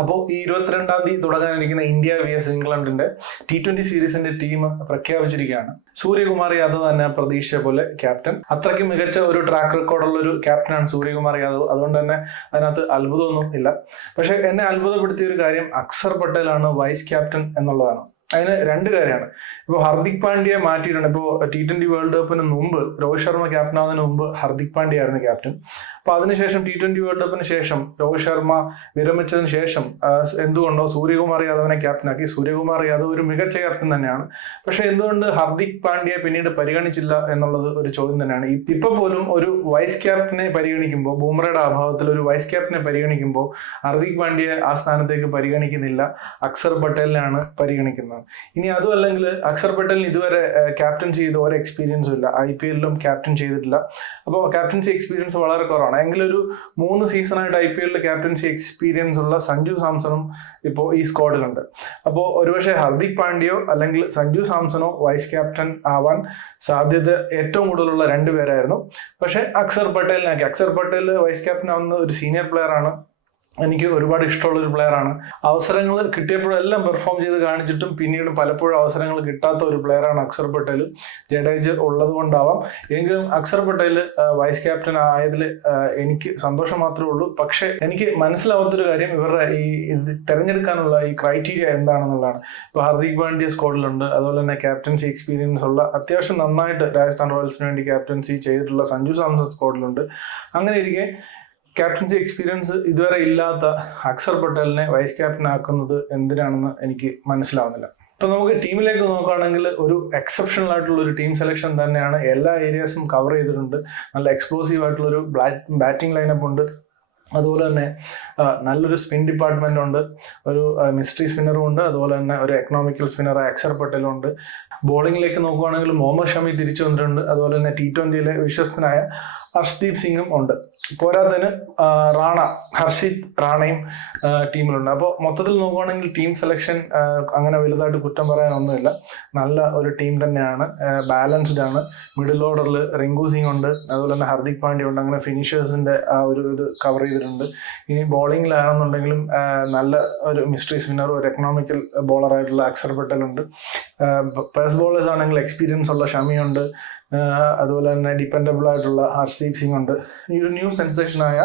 അപ്പോൾ ഈ 22-ാം തീയതി തുടങ്ങാനിരിക്കുന്ന ഇന്ത്യ vs ഇംഗ്ലണ്ടിന്റെ T20 സീരീസിന്റെ ടീം പ്രഖ്യാപിച്ചിരിക്കുകയാണ്. സൂര്യകുമാർ യാദവ് തന്നെ പ്രതീക്ഷ പോലെ ക്യാപ്റ്റൻ. അത്രയ്ക്ക് മികച്ച ഒരു ട്രാക്ക് റെക്കോർഡുള്ള ഒരു ക്യാപ്റ്റനാണ് സൂര്യകുമാർ യാദവ്. അതുകൊണ്ട് തന്നെ അതിനകത്ത് അത്ഭുതമൊന്നും ഇല്ല. പക്ഷെ എന്നെ അത്ഭുതപ്പെടുത്തിയ ഒരു കാര്യം അക്സർ പട്ടേലാണ് വൈസ് ക്യാപ്റ്റൻ എന്നുള്ളതാണ്. അതിന് രണ്ട് കാര്യമാണ്. ഇപ്പോൾ ഹർദിക് പാണ്ഡ്യയെ മാറ്റിയിട്ടുണ്ട്. ഇപ്പോൾ T20 വേൾഡ് കപ്പിന് മുമ്പ് രോഹിത് ശർമ്മ ക്യാപ്റ്റൻ ആവുന്നതിന് മുമ്പ് ഹർദിക് പാണ്ഡ്യ ആയിരുന്നു ക്യാപ്റ്റൻ. അപ്പോൾ അതിനുശേഷം T20 വേൾഡ് കപ്പിന് ശേഷം രോഹിത് ശർമ്മ വിരമിച്ചതിന് ശേഷം എന്തുകൊണ്ടോ സൂര്യകുമാർ യാദവിനെ ക്യാപ്റ്റനാക്കി. സൂര്യകുമാർ യാദവ് ഒരു മികച്ച ക്യാപ്റ്റൻ തന്നെയാണ്. പക്ഷെ എന്തുകൊണ്ട് ഹർദിക് പാണ്ഡ്യയെ പിന്നീട് പരിഗണിച്ചില്ല എന്നുള്ളത് ഒരു ചോദ്യം തന്നെയാണ്. ഇപ്പൊ പോലും ഒരു വൈസ് ക്യാപ്റ്റനെ പരിഗണിക്കുമ്പോൾ, ബൂമറയുടെ അഭാവത്തിൽ ഒരു വൈസ് ക്യാപ്റ്റനെ പരിഗണിക്കുമ്പോൾ ഹർദിക് പാണ്ഡ്യയെ ആ സ്ഥാനത്തേക്ക് പരിഗണിക്കുന്നില്ല, അക്സർ പട്ടേലിനെയാണ് പരിഗണിക്കുന്നത്. ഇനി അതും അല്ലെങ്കിൽ അക്സർ പട്ടേലിന് ഇതുവരെ ക്യാപ്റ്റൻ ചെയ്ത ഒരു എക്സ്പീരിയൻസും ഇല്ല. IPL-ലും ക്യാപ്റ്റൻ ചെയ്തിട്ടില്ല. അപ്പോൾ ക്യാപ്റ്റൻസി എക്സ്പീരിയൻസ് വളരെ കുറവാണ്. എങ്കിലൊരു 3 സീസണായിട്ട് IPL-ൽ ക്യാപ്റ്റൻസി എക്സ്പീരിയൻസ് ഉള്ള സഞ്ജു സാംസണും ഇപ്പോൾ ഈ സ്ക്വാഡിലുണ്ട്. അപ്പോൾ ഒരുപക്ഷെ ഹർദിക് പാണ്ഡ്യയോ അല്ലെങ്കിൽ സഞ്ജു സാംസണോ വൈസ് ക്യാപ്റ്റൻ ആവാൻ സാധ്യത ഏറ്റവും കൂടുതലുള്ള 2 പേരായിരുന്നു. പക്ഷെ അക്സർ പട്ടേലിനാക്കി. അക്സർ പട്ടേൽ വൈസ് ക്യാപ്റ്റൻ ആവുന്ന ഒരു സീനിയർ പ്ലെയർ ആണ്. എനിക്ക് ഒരുപാട് ഇഷ്ടമുള്ള ഒരു പ്ലെയർ ആണ്. അവസരങ്ങൾ കിട്ടിയപ്പോഴെല്ലാം പെർഫോം ചെയ്ത് കാണിച്ചിട്ടും പിന്നീട് പലപ്പോഴും അവസരങ്ങൾ കിട്ടാത്ത ഒരു പ്ലെയർ ആണ് അക്സർ പട്ടേൽ. ജഡേജ ഉള്ളത് കൊണ്ടാവാം. എങ്കിലും അക്സർ പട്ടേൽ വൈസ് ക്യാപ്റ്റൻ ആയതിൽ എനിക്ക് സന്തോഷം മാത്രമേ ഉള്ളൂ. പക്ഷെ എനിക്ക് മനസ്സിലാവാത്തൊരു കാര്യം ഇവരുടെ ഈ തെരഞ്ഞെടുക്കാനുള്ള ഈ ക്രൈറ്റീരിയ എന്താണെന്നുള്ളതാണ്. ഇപ്പോൾ ഹർദിക് പാണ്ഡ്യ സ്ക്വാഡിലുണ്ട്. അതുപോലെ തന്നെ ക്യാപ്റ്റൻസി എക്സ്പീരിയൻസ് ഉള്ള അത്യാവശ്യം നന്നായിട്ട് രാജസ്ഥാൻ റോയൽസിന് വേണ്ടി ക്യാപ്റ്റൻസി ചെയ്തിട്ടുള്ള സഞ്ജു സാംസൺ സ്ക്വാഡിലുണ്ട്. അങ്ങനെ ഇരിക്കെ ക്യാപ്റ്റൻസി എക്സ്പീരിയൻസ് ഇതുവരെ ഇല്ലാത്ത അക്സർ പട്ടേലിനെ വൈസ് ക്യാപ്റ്റൻ ആക്കുന്നത് എന്തിനാണെന്ന് എനിക്ക് മനസ്സിലാവുന്നില്ല. ഇപ്പൊ നമുക്ക് ടീമിലേക്ക് നോക്കുകയാണെങ്കിൽ ഒരു എക്സെപ്ഷണൽ ആയിട്ടുള്ള ഒരു ടീം സെലക്ഷൻ തന്നെയാണ്. എല്ലാ ഏരിയാസും കവർ ചെയ്തിട്ടുണ്ട്. നല്ല എക്സ്പ്ലോസീവ് ആയിട്ടുള്ള ഒരു ബാറ്റിംഗ് ലൈനപ്പ് ഉണ്ട്. അതുപോലെ തന്നെ നല്ലൊരു സ്പിൻ ഡിപ്പാർട്ട്മെന്റ് ഉണ്ട്. ഒരു മിസ്റ്ററി സ്പിന്നറും ഉണ്ട്. അതുപോലെ തന്നെ ഒരു എക്കണോമിക്കൽ സ്പിന്നറായ അക്സർ പട്ടേലും ഉണ്ട്. ബോളിംഗിലേക്ക് നോക്കുകയാണെങ്കിൽ മുഹമ്മദ് ഷമി തിരിച്ചു വന്നിട്ടുണ്ട്. അതുപോലെ തന്നെ T20-യിലെ വിശ്വസ്തനായ ഹർഷ്ദീപ് സിംഗും ഉണ്ട്. പോരാത്തതിന് ഹർഷിത് റാണയും ടീമിലുണ്ട്. അപ്പോൾ മൊത്തത്തിൽ നോക്കുകയാണെങ്കിൽ ടീം സെലക്ഷൻ അങ്ങനെ വലുതായിട്ട് കുറ്റം പറയാനൊന്നുമില്ല. നല്ല ഒരു ടീം തന്നെയാണ്. ബാലൻസ്ഡ് ആണ്. മിഡിൽ ഓർഡറിൽ റിങ്കു സിംഗ് ഉണ്ട്. അതുപോലെ തന്നെ ഹർദിക് പാണ്ഡ്യ ഉണ്ട്. അങ്ങനെ ഫിനിഷേഴ്സിന്റെ ആ ഒരു ഇത് കവർ ചെയ്തിട്ടുണ്ട്. ഇനി ബോളിംഗിലാണെന്നുണ്ടെങ്കിലും നല്ല ഒരു മിസ്റ്ററി സ്പിന്നറും ഒരു എക്കണോമിക്കൽ ബോളറായിട്ടുള്ള അക്സർ പട്ടേൽ ഉണ്ട്. പേസ് ബോളേഴ്സ് ആണെങ്കിൽ എക്സ്പീരിയൻസ് ഉള്ള ഷമിയുണ്ട്. അതുപോലെ തന്നെ ഡിപ്പെൻഡബിൾ ആയിട്ടുള്ള ഹർഷീപ് സിംഗ് ഉണ്ട്. ഈ ഒരു ന്യൂ സെൻസേഷനായ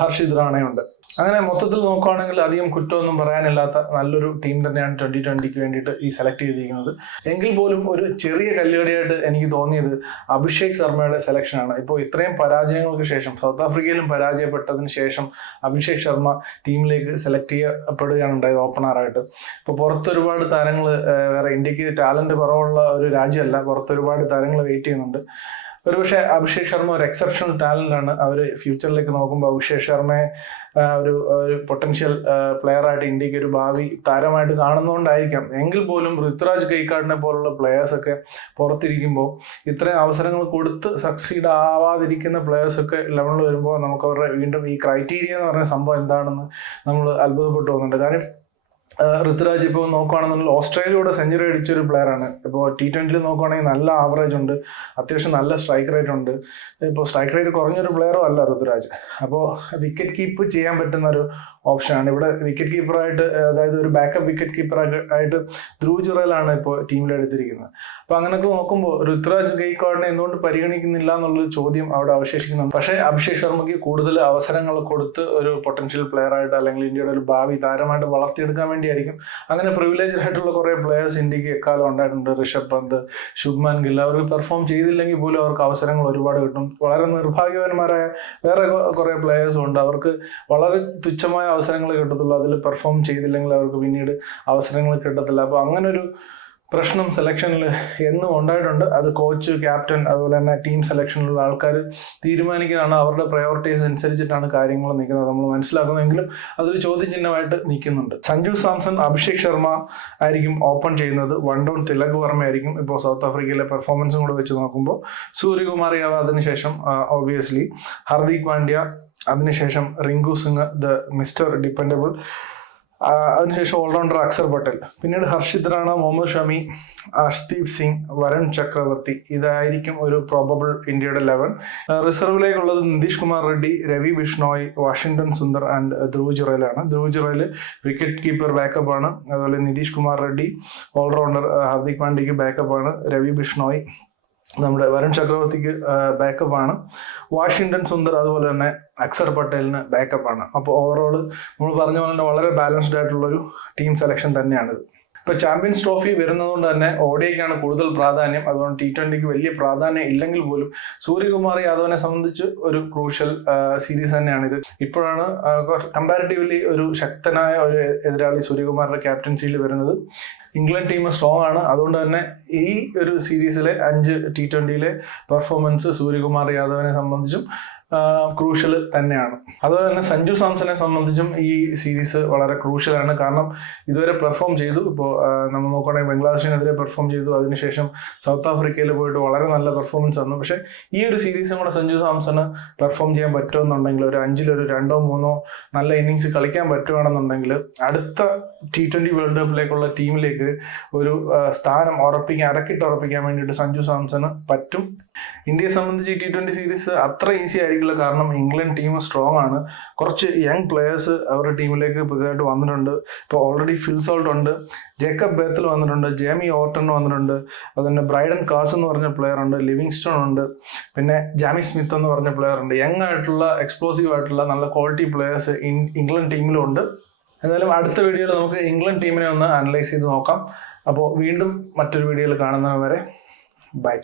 ഹർഷിത് റാണയുണ്ട്. അങ്ങനെ മൊത്തത്തിൽ നോക്കുകയാണെങ്കിൽ അധികം കുറ്റമൊന്നും പറയാനില്ലാത്ത നല്ലൊരു ടീം തന്നെയാണ് 2020-ക്ക് വേണ്ടിയിട്ട് ഈ സെലക്ട് ചെയ്തിരിക്കുന്നത്. എങ്കിൽ പോലും ഒരു ചെറിയ കല്ലുകടിയായിട്ട് എനിക്ക് തോന്നിയത് അഭിഷേക് ശർമ്മയുടെ സെലക്ഷനാണ്. ഇപ്പോൾ ഇത്രയും പരാജയങ്ങൾക്ക് ശേഷം, സൗത്ത് ആഫ്രിക്കയിലും പരാജയപ്പെട്ടതിന് ശേഷം അഭിഷേക് ശർമ്മ ടീമിലേക്ക് സെലക്ട് ചെയ്യപ്പെടുകയാണ് ഉണ്ടായത് ഓപ്പണറായിട്ട്. ഇപ്പോൾ പുറത്ത് ഒരുപാട് താരങ്ങൾ, വേറെ ഇന്ത്യക്ക് ടാലന്റ് കുറവുള്ള ഒരു രാജ്യമല്ല, പുറത്ത് ഒരുപാട് താരങ്ങൾ വെയിറ്റ് ചെയ്യുന്നുണ്ട്. ഒരുപക്ഷെ അഭിഷേക് ശർമ്മ ഒരു എക്സെപ്ഷണൽ ടാലന്റ് ആണ്. അവർ ഫ്യൂച്ചറിലേക്ക് നോക്കുമ്പോൾ അഭിഷേക് ശർമ്മയെ ഒരു പൊട്ടൻഷ്യൽ പ്ലെയർ ആയിട്ട് ഇന്ത്യക്ക് ഒരു ഭാവി താരമായിട്ട് കാണുന്നതുകൊണ്ടായിരിക്കാം. എങ്കിൽ പോലും ഋതുരാജ് ഗെയ്ക്വാഡിനെ പോലുള്ള പ്ലെയേഴ്സൊക്കെ പുറത്തിരിക്കുമ്പോൾ ഇത്രയും അവസരങ്ങൾ കൊടുത്ത് സക്സീഡ് ആവാതിരിക്കുന്ന പ്ലെയേഴ്സൊക്കെ ലെവലിൽ വരുമ്പോൾ നമുക്ക് അവരുടെ വീണ്ടും ഈ ക്രൈറ്റീരിയ എന്ന് പറഞ്ഞ സംഭവം എന്താണെന്ന് നമ്മൾ അത്ഭുതപ്പെട്ടു പോകുന്നുണ്ട്. കാര്യം ഋതുരാജ് ഇപ്പോൾ നോക്കുകയാണെന്നുണ്ടെങ്കിൽ ഓസ്ട്രേലിയയുടെ സെഞ്ചുറി അടിച്ചൊരു പ്ലെയറാണ്. ഇപ്പോൾ T20-ൽ നോക്കുകയാണെങ്കിൽ നല്ല ആവറേജ് ഉണ്ട്. അത്യാവശ്യം നല്ല സ്ട്രൈക്ക് റേറ്റ് ഉണ്ട്. ഇപ്പോൾ സ്ട്രൈക്ക് റേറ്റ് കുറഞ്ഞൊരു പ്ലെയറും അല്ല ഋതുരാജ്. അപ്പോൾ വിക്കറ്റ് കീപ്പ് ചെയ്യാൻ പറ്റുന്ന ഒരു ഓപ്ഷനാണ്. ഇവിടെ വിക്കറ്റ് കീപ്പറായിട്ട്, അതായത് ഒരു ബാക്കപ്പ് വിക്കറ്റ് കീപ്പറായിട്ട് ധ്രുവ് ജുറേലാണ് ഇപ്പോൾ ടീമിലെടുത്തിരിക്കുന്നത്. അപ്പോൾ അങ്ങനെയൊക്കെ നോക്കുമ്പോൾ ഋതുരാജ് ഗെയ്ക്വാഡിനെ എന്തുകൊണ്ട് പരിഗണിക്കുന്നില്ല എന്നുള്ളൊരു ചോദ്യം അവിടെ അവശേഷിക്കുന്നുണ്ട്. പക്ഷേ അഭിഷേക് ശർമ്മയ്ക്ക് കൂടുതൽ അവസരങ്ങൾ കൊടുത്ത് ഒരു പൊട്ടൻഷ്യൽ പ്ലെയർ ആയിട്ട് അല്ലെങ്കിൽ ഇന്ത്യയുടെ ഒരു ഭാവി താരമായിട്ട് വളർത്തിയെടുക്കാൻ വേണ്ടിയായിരിക്കും. അങ്ങനെ പ്രിവിലേജ്ഡ് ആയിട്ടുള്ള കുറേ പ്ലെയേഴ്സ് ഇന്ത്യക്ക് എക്കാലം ഉണ്ടായിട്ടുണ്ട്. ഋഷഭ് പന്ത്, ശുഭ്മാൻ ഗിൽ. അവർക്ക് പെർഫോം ചെയ്തില്ലെങ്കിൽ പോലും അവർക്ക് അവസരങ്ങൾ ഒരുപാട് കിട്ടും. വളരെ നിർഭാഗ്യവാന്മാരായ വേറെ കുറേ പ്ലെയേഴ്സും ഉണ്ട്. അവർക്ക് വളരെ തുച്ഛമായ അവസരങ്ങൾ കിട്ടത്തുള്ളൂ. അതിൽ പെർഫോം ചെയ്തില്ലെങ്കിൽ അവർക്ക് പിന്നീട് അവസരങ്ങൾ കിട്ടത്തില്ല. അപ്പോൾ അങ്ങനെ ഒരു പ്രശ്നം സെലക്ഷനിൽ എന്നും ഉണ്ടായിട്ടുണ്ട്. അത് കോച്ച്, ക്യാപ്റ്റൻ, അതുപോലെ തന്നെ ടീം സെലക്ഷനിലുള്ള ആൾക്കാർ തീരുമാനിക്കുന്നതാണ്. അവരുടെ പ്രയോറിറ്റീസ് അനുസരിച്ചിട്ടാണ് കാര്യങ്ങൾ നിൽക്കുന്നത്, നമ്മൾ മനസ്സിലാക്കുന്നതെങ്കിലും അതൊരു ചോദ്യചിഹ്നമായിട്ട് നിൽക്കുന്നുണ്ട്. സഞ്ജു സാംസൺ, അഭിഷേക് ശർമ്മ ആയിരിക്കും ഓപ്പൺ ചെയ്യുന്നത്. 1 ഡൗൺ തിലക് വർമ്മയായിരിക്കും. ഇപ്പോൾ സൗത്ത് ആഫ്രിക്കയിലെ പെർഫോമൻസും കൂടെ വെച്ച് നോക്കുമ്പോൾ സൂര്യകുമാർ യാദവ്, അതിനുശേഷം ഓബിയസ്ലി ഹർദിക് പാണ്ഡ്യ, അതിനുശേഷം Rinku Singh, the mister dependable, അതിനുശേഷം ഓൾറൗണ്ടർ അക്സർ പട്ടേൽ, പിന്നീട് ഹർഷിത് റാണ, മുഹമ്മദ് ഷമി, അർഷ്ദീപ് സിംഗ്, വരുൺ ചക്രവർത്തി. ഇതായിരിക്കും ഒരു പ്രോബബിൾ ഇന്ത്യയുടെ 11. റിസർവിലേക്കുള്ളത് നിതീഷ് കുമാർ റെഡ്ഡി, രവി ബിഷ്ണോയ്, വാഷിംഗ്ടൺ സുന്ദർ ആൻഡ് ധ്രുവ് ജുറേലാണ്. Dhruv Jurel wicket keeper backup ആണ്. അതുപോലെ നിതീഷ് കുമാർ റെഡ്ഡി ഓൾറൗണ്ടർ, ഹാർദിക് പാണ്ഡ്യയ്ക്ക് ബാക്കപ്പ് ആണ്. രവി ബിഷ്ണോയ് നമ്മുടെ വരുൺ ചക്രവർത്തിക്ക് ബാക്കപ്പ് ആണ്. വാഷിംഗ്ടൺ സുന്ദർ അതുപോലെ തന്നെ അക്സർ പട്ടേലിന് ബാക്കപ്പ് ആണ്. അപ്പോൾ ഓവറോൾ നമ്മൾ പറഞ്ഞ പോലെ തന്നെ വളരെ ബാലൻസ്ഡ് ആയിട്ടുള്ളൊരു ടീം സെലക്ഷൻ തന്നെയാണിത്. ഇപ്പോൾ ചാമ്പ്യൻസ് ട്രോഫി വരുന്നതുകൊണ്ട് തന്നെ ODIക്കാണ് കൂടുതൽ പ്രാധാന്യം. അതുകൊണ്ട് T20ക്ക് വലിയ പ്രാധാന്യം ഇല്ലെങ്കിൽ പോലും സൂര്യകുമാർ യാദവിനെ സംബന്ധിച്ച് ഒരു ക്രൂഷ്യൽ സീരീസ് തന്നെയാണിത്. ഇപ്പോഴാണ് കമ്പാരിറ്റീവ്ലി ഒരു ശക്തനായ ഒരു എതിരാളി സൂര്യകുമാറിന്റെ ക്യാപ്റ്റൻസിയിൽ വരുന്നത്. ഇംഗ്ലണ്ട് ടീം സ്ട്രോങ് ആണ്. അതുകൊണ്ട് തന്നെ ഈ ഒരു സീരീസിലെ 5 T20യിലെ പെർഫോമൻസ് സൂര്യകുമാർ യാദവിനെ സംബന്ധിച്ചും ക്രൂഷ്യൽ തന്നെയാണ്. അതുപോലെ തന്നെ സഞ്ജു സാംസനെ സംബന്ധിച്ചും ഈ സീരീസ് വളരെ ക്രൂഷ്യലാണ്. കാരണം ഇതുവരെ പെർഫോം ചെയ്തു. ഇപ്പോൾ നമ്മൾ നോക്കുകയാണെങ്കിൽ ബംഗ്ലാദേശിനെതിരെ പെർഫോം ചെയ്തു, അതിനുശേഷം സൗത്ത് ആഫ്രിക്കയിൽ പോയിട്ട് വളരെ നല്ല പെർഫോമൻസ് വന്നു. പക്ഷേ ഈ ഒരു സീരീസും കൂടെ സഞ്ജു സാംസണ് പെർഫോം ചെയ്യാൻ പറ്റുമെന്നുണ്ടെങ്കിൽ, ഒരു 5-ൽ 2-3 നല്ല ഇന്നിങ്സ് കളിക്കാൻ പറ്റുകയാണെന്നുണ്ടെങ്കിൽ അടുത്ത T20 വേൾഡ് കപ്പിലേക്കുള്ള ടീമിലേക്ക് ഒരു സ്ഥാനം അരക്കിട്ട് ഉറപ്പിക്കാൻ വേണ്ടിയിട്ട് സഞ്ജു സാംസണ് പറ്റും. ഇന്ത്യയെ സംബന്ധിച്ച് ഈ T20 സീരീസ് അത്ര ഈസി ആയിരിക്കില്ല. കാരണം ഇംഗ്ലണ്ട് ടീം സ്ട്രോങ് ആണ്. കുറച്ച് യങ് പ്ലെയേഴ്സ് അവരുടെ ടീമിലേക്ക് പുതിയതായിട്ട് വന്നിട്ടുണ്ട്. ഇപ്പോൾ ഓൾറെഡി ഫിൽ സോൾട്ട് ഉണ്ട്, ജേക്കബ് ബേത്തൽ വന്നിട്ടുണ്ട്, ജേമി ഓർട്ടൺ വന്നിട്ടുണ്ട്, അതുതന്നെ ബ്രൈഡൻ കാസ് എന്ന് പറഞ്ഞ പ്ലെയർ ഉണ്ട്, ലിവിങ്സ്റ്റൺ ഉണ്ട്, പിന്നെ ജാമി സ്മിത്ത് എന്ന് പറഞ്ഞ പ്ലെയർ ഉണ്ട്. യങ് ആയിട്ടുള്ള എക്സ്പ്ലോസീവ് ആയിട്ടുള്ള നല്ല ക്വാളിറ്റി പ്ലെയേഴ്സ് ഇംഗ്ലണ്ട് ടീമിലും ഉണ്ട്. എന്തായാലും അടുത്ത വീഡിയോയിൽ നമുക്ക് ഇംഗ്ലണ്ട് ടീമിനെ ഒന്ന് അനലൈസ് ചെയ്ത് നോക്കാം. അപ്പോൾ വീണ്ടും മറ്റൊരു വീഡിയോയിൽ കാണുന്നവരെ ബൈ.